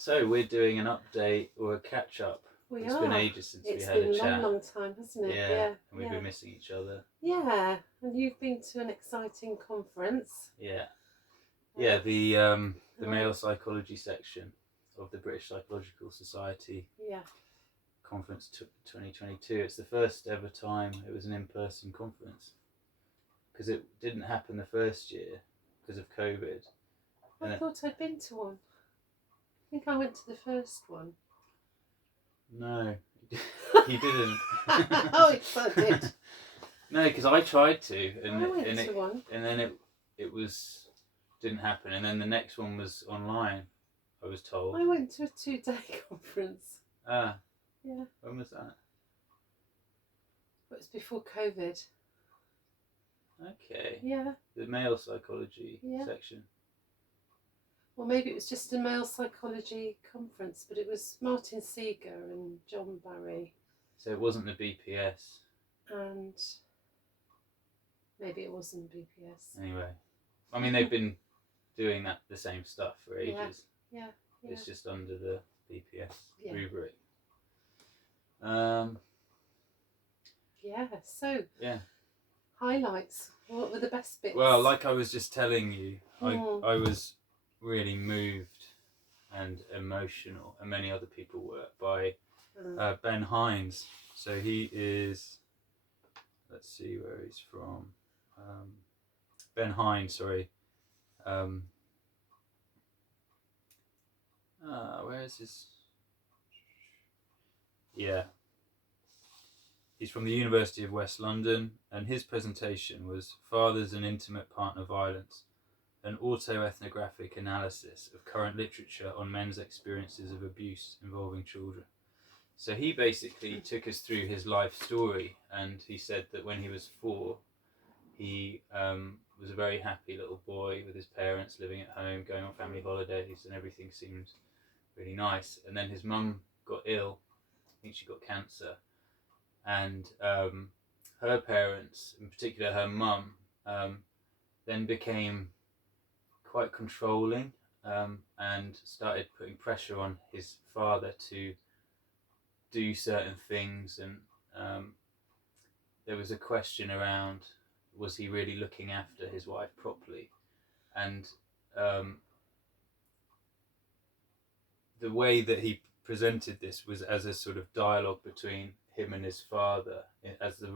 So we're doing an update or a catch up. It's been ages since we had a chat. It's been a long time, hasn't it? Yeah, and we've been missing each other. Yeah, and you've been to an exciting conference. Yeah, yeah. The male psychology section of the British Psychological Society. Yeah. Conference 2022. It's the first ever time it was an in-person conference, because it didn't happen the first year because of COVID. I thought I'd been to one. I think I went to the first one. No, you didn't. Oh, yes, I did. No, because I tried to, and I went to one, and then it didn't happen, and then the next one was online. I was told. I went to a 2-day conference. Ah. Yeah. When was that? It was before COVID. Okay. Yeah. The male psychology section. Well, maybe it was just a male psychology conference, but it was Martin Seeger and John Barry. So it wasn't the BPS. And maybe it wasn't BPS. Anyway, I mean, they've been doing the same stuff for ages. Yeah. It's just under the BPS rubric. So highlights. What were the best bits? Well, like I was just telling you, I was really moved and emotional, and many other people were, by Ben Hine. So he is, let's see where he's from. Ben Hine, sorry. Where is his? Yeah. He's from the University of West London, and his presentation was Fathers and Intimate Partner Violence, an auto-ethnographic analysis of current literature on men's experiences of abuse involving children. So he basically took us through his life story, and he said that when he was 4, he was a very happy little boy with his parents, living at home, going on family holidays, and everything seemed really nice. And then his mum got ill. I think she got cancer. And her parents, in particular her mum, then became quite controlling and started putting pressure on his father to do certain things. And there was a question around, was he really looking after his wife properly? And the way that he presented this was as a sort of dialogue between him and his father, as the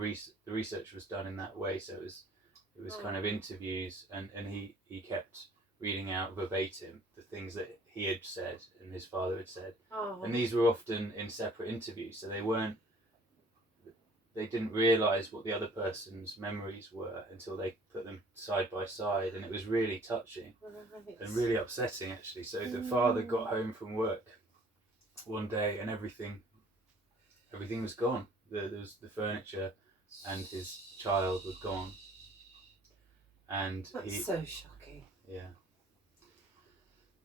research was done in that way. So it was kind of interviews, and he kept reading out verbatim the things that he had said and his father had said. And these were often in separate interviews, so they didn't realise what the other person's memories were until they put them side by side, and it was really touching and really upsetting, actually. So the father got home from work one day and everything was gone. There was the furniture and his child were gone. And that's so shocking. Yeah.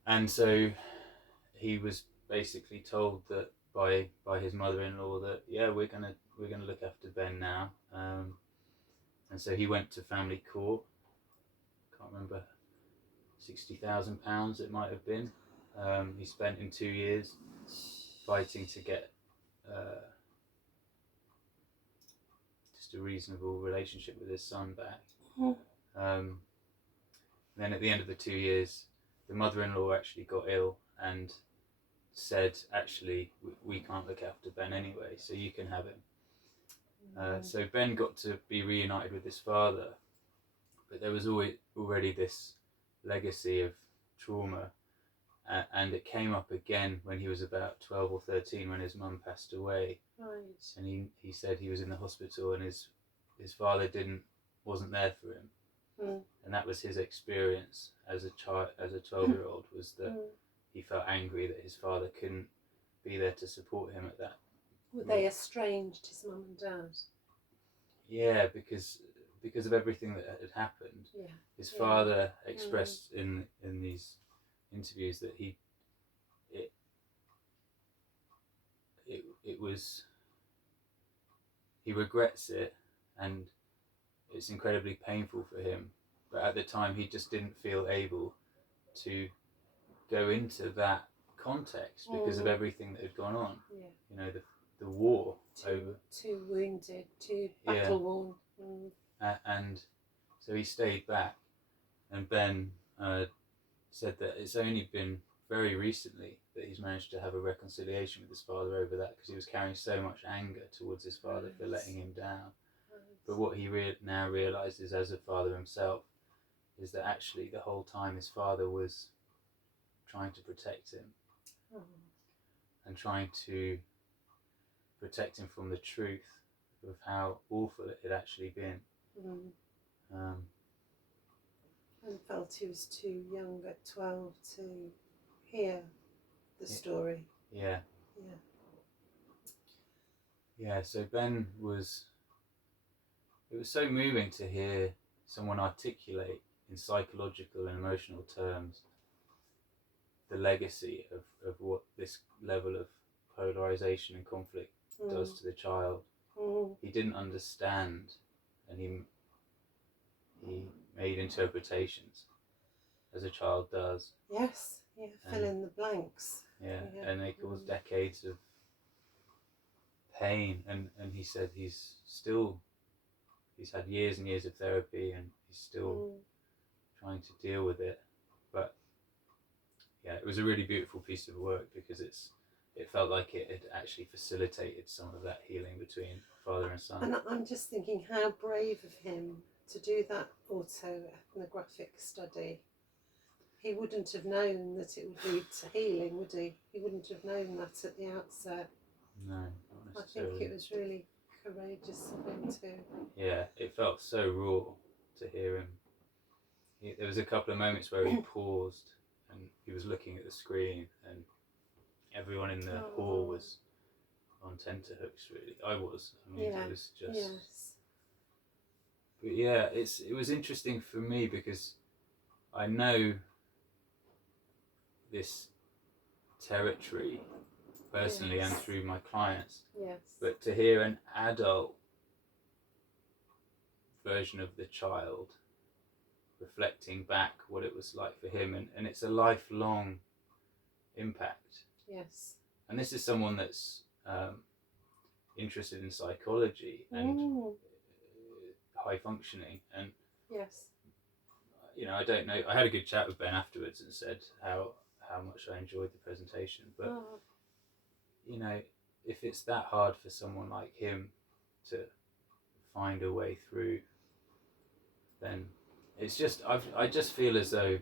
And so he was basically told that by his mother-in-law that we're gonna look after Ben now. And so he went to family court. Can't remember, £60,000 it might have been. He spent in 2 years fighting to get just a reasonable relationship with his son back. Then at the end of the 2 years, the mother-in-law actually got ill and said, actually, we can't look after Ben anyway, so you can have him. So Ben got to be reunited with his father, but there was already this legacy of trauma, and it came up again when he was about 12 or 13 when his mum passed away. Right. And he said he was in the hospital and his father wasn't there for him. And that was his experience as a 12-year-old, was that he felt angry that his father couldn't be there to support him at that. Were they estranged, his mum and dad? Yeah, because of everything that had happened. Yeah. His father expressed in these interviews that he regrets it, and it's incredibly painful for him, but at the time he just didn't feel able to go into that context because of everything that had gone on. Yeah. You know, the war over. Too wounded, too battle worn. And so he stayed back, and Ben said that it's only been very recently that he's managed to have a reconciliation with his father over that, because he was carrying so much anger towards his father for letting him down. But what he now realises as a father himself is that actually the whole time his father was trying to protect him and trying to protect him from the truth of how awful it had actually been. And felt he was too young at 12 to hear the story. Yeah. So Ben it was so moving to hear someone articulate in psychological and emotional terms the legacy of what this level of polarization and conflict does to the child. He didn't understand, and he made interpretations, as a child does. Yes, fill in the blanks. And they caused decades of pain, and he said he's had years and years of therapy, and he's still trying to deal with it. But yeah, it was a really beautiful piece of work, because it felt like it had actually facilitated some of that healing between father and son. And I'm just thinking how brave of him to do that auto-ethnographic study. He wouldn't have known that it would lead to healing, would he? He wouldn't have known that at the outset. No, not necessarily. I think it was really courageous of him to. Yeah, it felt so raw to hear him. There was a couple of moments where he paused and he was looking at the screen, and everyone in the hall was on tenterhooks, really. I was. It was just... Yes. But yeah, it was interesting for me, because I know this territory personally and through my clients. Yes. But to hear an adult version of the child reflecting back what it was like for him, and it's a lifelong impact. Yes. And this is someone that's interested in psychology and high functioning, and I don't know, I had a good chat with Ben afterwards and said how much I enjoyed the presentation, but if it's that hard for someone like him to find a way through, then it's just, I just feel as though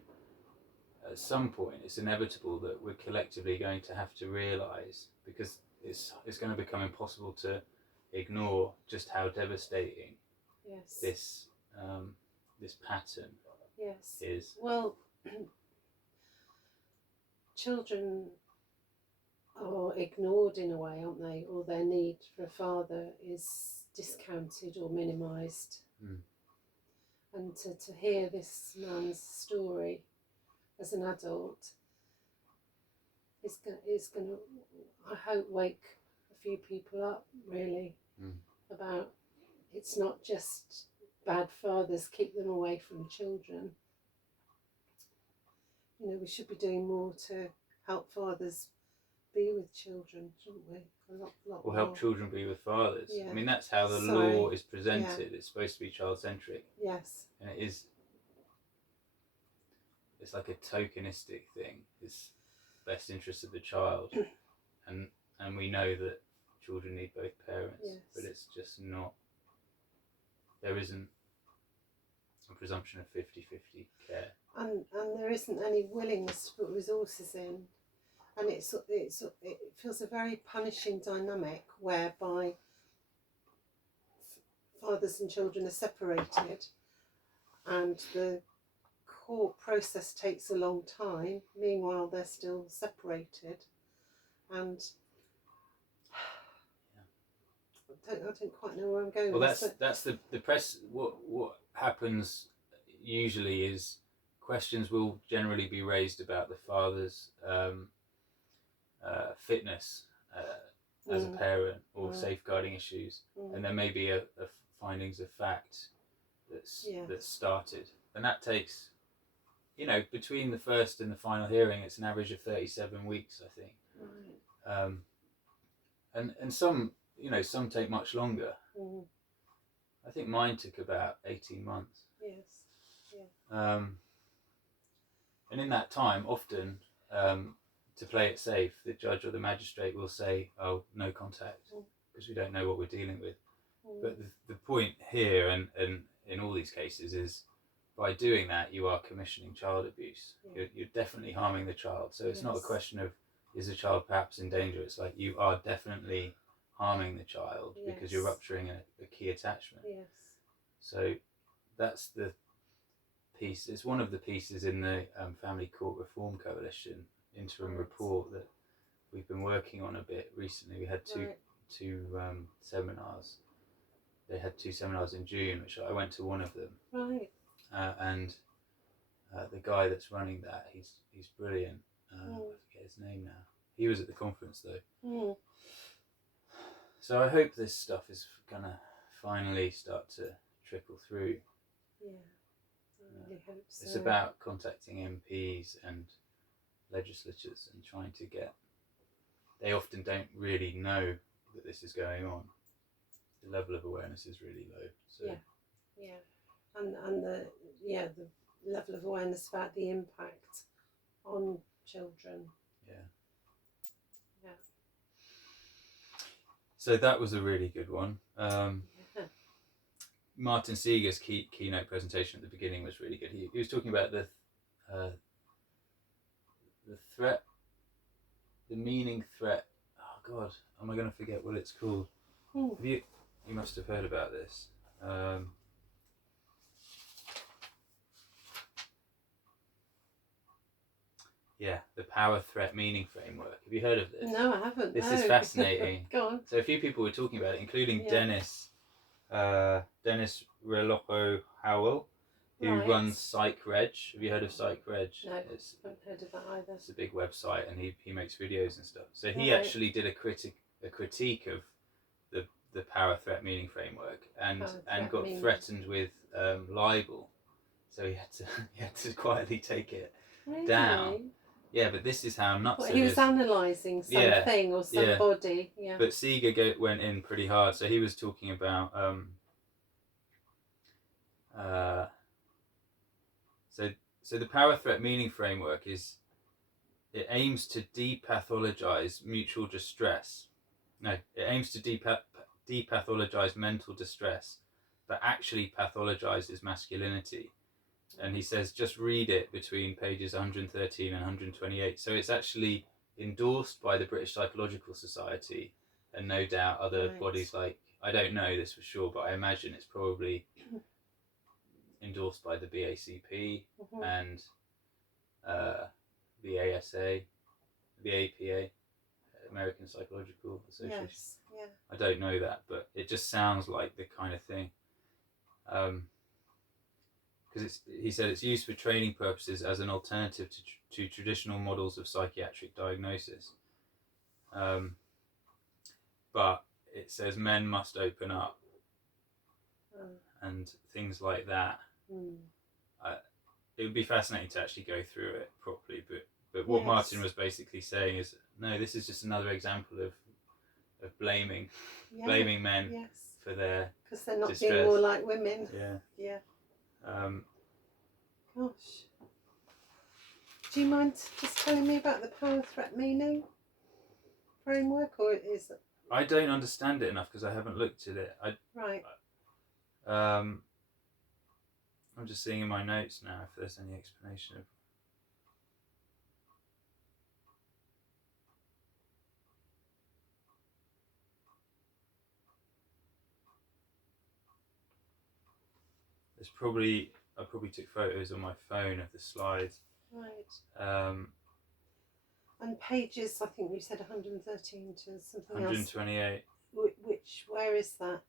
at some point it's inevitable that we're collectively going to have to realise, because it's going to become impossible to ignore just how devastating this pattern is. Well, children are ignored in a way, aren't they? Or their need for a father is discounted or minimised. And to hear this man's story as an adult is going to, I hope, wake a few people up, really, about it's not just bad fathers, keep them away from children. We should be doing more to help fathers be with children, shouldn't we? A lot or help more. Children be with fathers. Yeah. I mean, that's how the law is presented. It's supposed to be child-centric. Yes. And it is. It's like a tokenistic thing. It's best interest of the child, and we know that children need both parents, but it's just not. There isn't a presumption of 50-50 care, and there isn't any willingness to put resources in, and it feels a very punishing dynamic whereby fathers and children are separated, and the court process takes a long time. Meanwhile, they're still separated, and I don't quite know where I'm going. Well, that's the press. What happens usually is questions will generally be raised about the father's fitness as a parent, or safeguarding issues, and there may be a findings of fact that's started, and that takes between the first and the final hearing, it's an average of 37 weeks, I think. Right. And some, some take much longer. I think mine took about 18 months. Yes. Yeah. And in that time, often, to play it safe, the judge or the magistrate will say, "Oh, no contact," because we don't know what we're dealing with. But the point here, and in all these cases, is by doing that, you are commissioning child abuse. Yeah. You're definitely harming the child. So it's not a Yes. question of, is the child perhaps in danger? It's like, you are definitely harming the child because you're rupturing a key attachment. Yes. So that's the piece. It's one of the pieces in the Family Court Reform Coalition interim report that we've been working on a bit recently. We had two seminars. They had 2 seminars in June, which I went to one of them. Right. And the guy that's running that, he's brilliant. I forget his name now. He was at the conference though. So I hope this stuff is gonna finally start to trickle through. Yeah, I really hope so. It's about contacting MPs and legislatures and trying to get. They often don't really know that this is going on. The level of awareness is really low. So. Yeah, and the level of awareness about the impact on children. Yeah. Yeah. So that was a really good one. Martin Seeger's keynote presentation at the beginning was really good. He was talking about the threat, the meaning threat. Oh God, am I going to forget what it's called? You must have heard about this. The power threat meaning framework. Have you heard of this? No, I haven't. This is fascinating. Go on. So a few people were talking about it, including Dennis Reloppo Howell, who runs PsychReg. Have you heard of PsychReg? No, I haven't heard of that either. It's a big website, and he makes videos and stuff. So he actually did a critique of the power threat meaning framework, and got threatened with libel. So he had to quietly take it down. Yeah, but this is how nuts it is. He was analysing something or somebody. Yeah. But Seeger went in pretty hard. So he was talking about so the power threat meaning framework it aims to depathologize mutual distress. No, it aims to depathologize mental distress, but actually pathologizes masculinity. And he says, just read it between pages 113 and 128. So it's actually endorsed by the British Psychological Society, and no doubt other bodies like, I don't know this for sure, but I imagine it's probably endorsed by the BACP and the ASA, the APA, American Psychological Association. Yes, yeah. I don't know that, but it just sounds like the kind of thing. Because he said it's used for training purposes as an alternative to traditional models of psychiatric diagnosis. But it says men must open up and things like that. It would be fascinating to actually go through it properly, but what Martin was basically saying is, no, this is just another example of blaming men for their because they're not distress. being more like women. Yeah. Gosh. Do you mind just telling me about the power threat meaning framework, or is it? I don't understand it enough because I haven't looked at it. I'm just seeing in my notes now if there's any explanation of. I probably took photos on my phone of the slides. Right. And pages, I think you said 113 to something 128. Else. Where is that?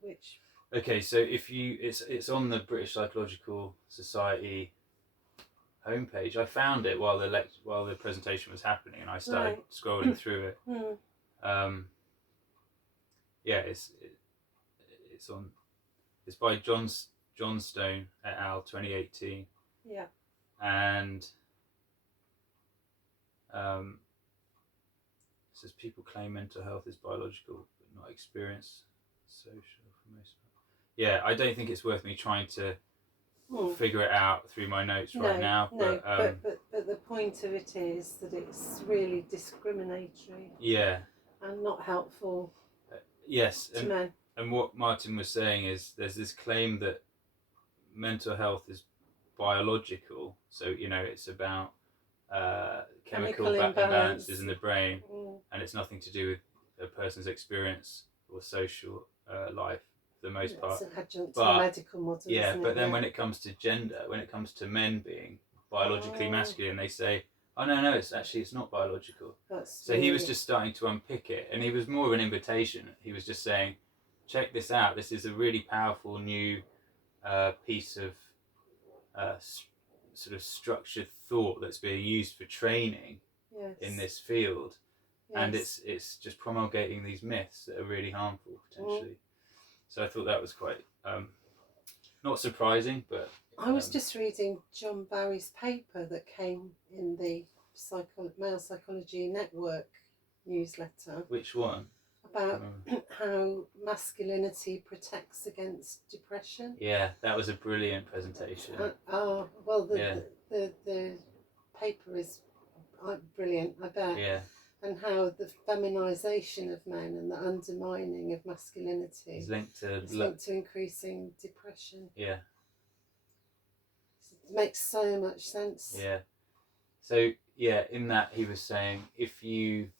Which? Okay, so it's on the British Psychological Society homepage. I found it while the presentation was happening, and I started scrolling through it. It's on. It's by Johnstone et al. 2018. Yeah. and it says people claim mental health is biological but not experienced social for most. Yeah, I don't think it's worth me trying to figure it out through my notes right now. But the point of it is that it's really discriminatory. Yeah. And not helpful. Yes, to men. And what Martin was saying is there's this claim that mental health is biological, so it's about chemical imbalances in the brain, and it's nothing to do with a person's experience or social life for the most part. It's an adjunct to the medical model. Yeah, isn't but it? then when it comes to gender, when it comes to men being biologically masculine, they say, oh no, it's not biological. So he was just starting to unpick it, and he was more of an invitation. He was just saying, check this out. This is a really powerful new piece of sort of structured thought that's being used for training in this field, and it's just promulgating these myths that are really harmful potentially. So I thought that was quite not surprising, but I was just reading John Barry's paper that came in the Male Psychology Network newsletter. Which one? About how masculinity protects against depression. Yeah, that was a brilliant presentation. Well, the paper is brilliant, I bet. Yeah. And how the feminisation of men and the undermining of masculinity is linked to increasing depression. Yeah. It makes so much sense. Yeah. So in that he was saying if you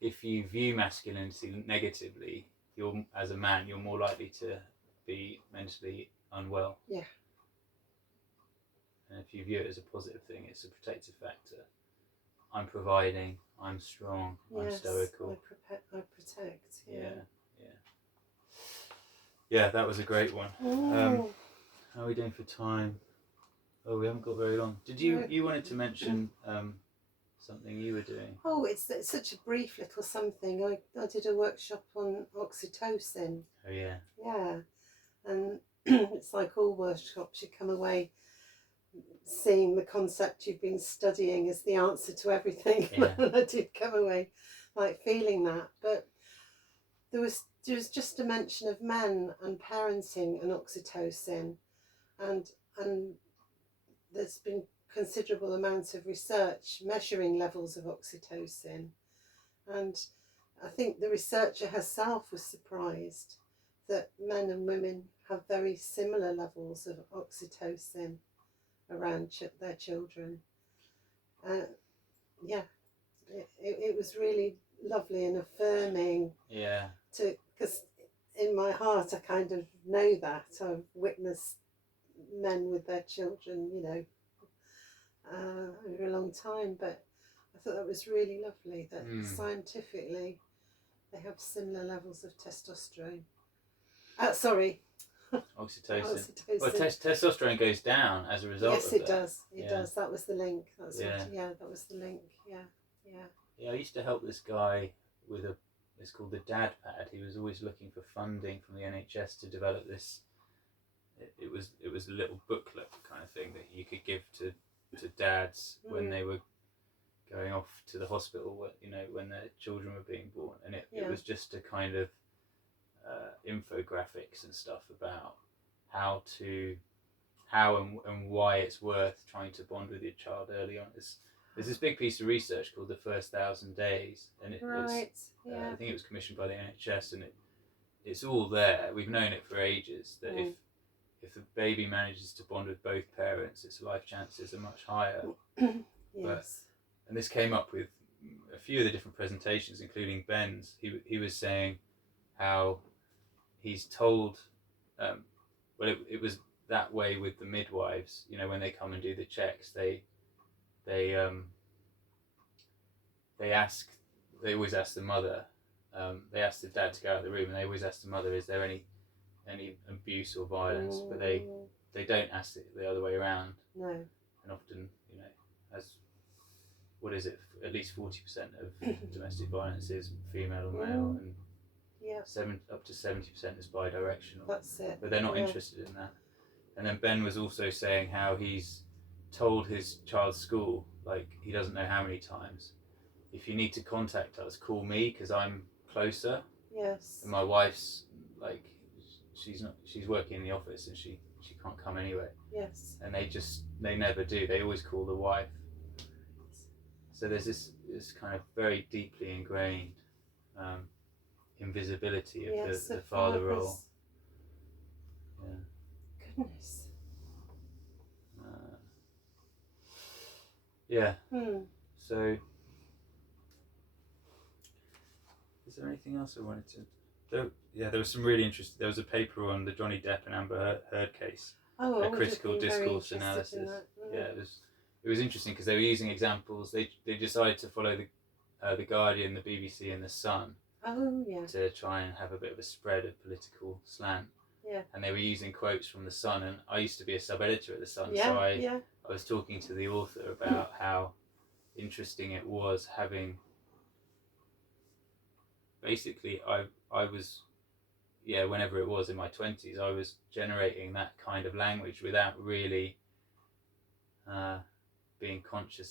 view masculinity negatively, as a man, you're more likely to be mentally unwell. Yeah. And if you view it as a positive thing, it's a protective factor. I'm providing, I'm strong, I'm stoical. I protect. Yeah, that was a great one. How are we doing for time? Oh, we haven't got very long. Did you wanted to mention something you were doing? Oh, it's such a brief little something. I did a workshop on oxytocin. Oh yeah. Yeah, and it's like all workshops, you come away seeing the concept you've been studying as the answer to everything. Yeah. And I did come away like feeling that, but there was just a mention of men and parenting and oxytocin, and there's been considerable amount of research measuring levels of oxytocin, and I think the researcher herself was surprised that men and women have very similar levels of oxytocin around their children. It was really lovely and affirming. Yeah. Because in my heart I kind of know that I've witnessed men with their children, over a long time, but I thought that was really lovely that scientifically they have similar levels of testosterone. Oxytocin. Well, testosterone goes down as a result. Yes, it does. It does. That was the link. That was the link. Yeah, I used to help this guy with it's called the Dad Pad. He was always looking for funding from the NHS to develop this. It was a little booklet kind of thing that you could give to dads when they were going off to the hospital, when their children were being born, and it was just a kind of infographics and stuff about how and why it's worth trying to bond with your child early on. There's this big piece of research called the First 1,000 Days, and I think it was commissioned by the NHS, and it's all there. We've known it for ages that if the baby manages to bond with both parents, its life chances are much higher. Yes. And this came up with a few of the different presentations, including Ben's. He was saying how he's told, it was that way with the midwives. When they come and do the checks, they always ask the mother. They ask the dad to go out of the room, and they always ask the mother, "Is there any abuse or violence?" But they don't ask it the other way around. No. And often, as what is it? At least 40% of domestic violence is female or male, and up to 70% is bi-directional. That's it. But they're not interested in that. And then Ben was also saying how he's told his child's school, like he doesn't know how many times, if you need to contact us, call me because I'm closer. Yes. And my wife's like, she's working in the office and she can't come anyway. Yes. And they never do. They always call the wife. So there's this kind of very deeply ingrained invisibility of the father role. Yeah. Goodness. Yeah. Hmm. So, is there anything else I wanted to? There was some really interesting. There was a paper on the Johnny Depp and Amber Heard case. Oh, A critical discourse analysis. Mm. Yeah, it was interesting because they were using examples. They decided to follow the Guardian, the BBC, and the Sun. Oh, yeah. To try and have a bit of a spread of political slant. Yeah. And they were using quotes from the Sun, and I used to be a sub-editor at the Sun, Yeah, so yeah. I was talking to the author about how interesting it was having. Basically, I was, whenever it was in my 20s, I was generating that kind of language without really being conscious